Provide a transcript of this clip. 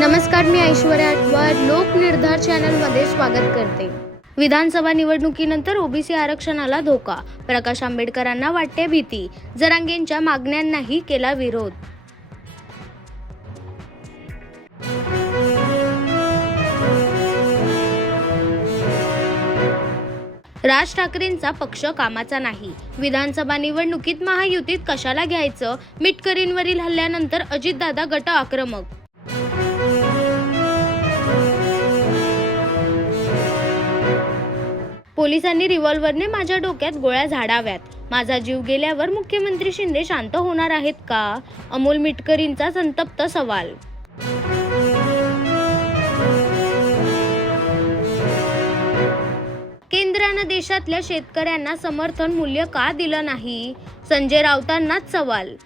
नमस्कार मी ऐश्वर्या अटवार लोक निर्धार चॅनलमध्ये स्वागत करते. विधानसभा निवडणुकीनंतर ओबीसी आरक्षणाला धोका. प्रकाश आंबेडकरांना वाटते भीती. जरांगेंच्या मागण्यांनाही केला विरोध. राज ठाकरेंचा पक्ष कामाचा नाही. विधानसभा निवडणुकीत महायुतीत कशाला घ्यायचं? मिटकरींवरील हल्ल्यानंतर अजितदादा गट आक्रमक पोलिसांनी रिव्हॉल्व्हरने माझ्या डोक्यात गोळ्या झाडाव्यात. माझा जीव गेल्यावर मुख्यमंत्री शिंदे शांत होणार आहेत का? अमोल मिटकरींचा संतप्त सवाल. केंद्रानं देशातल्या शेतकऱ्यांना समर्थन मूल्य का दिलं नाही? संजय राऊतांनाच सवाल.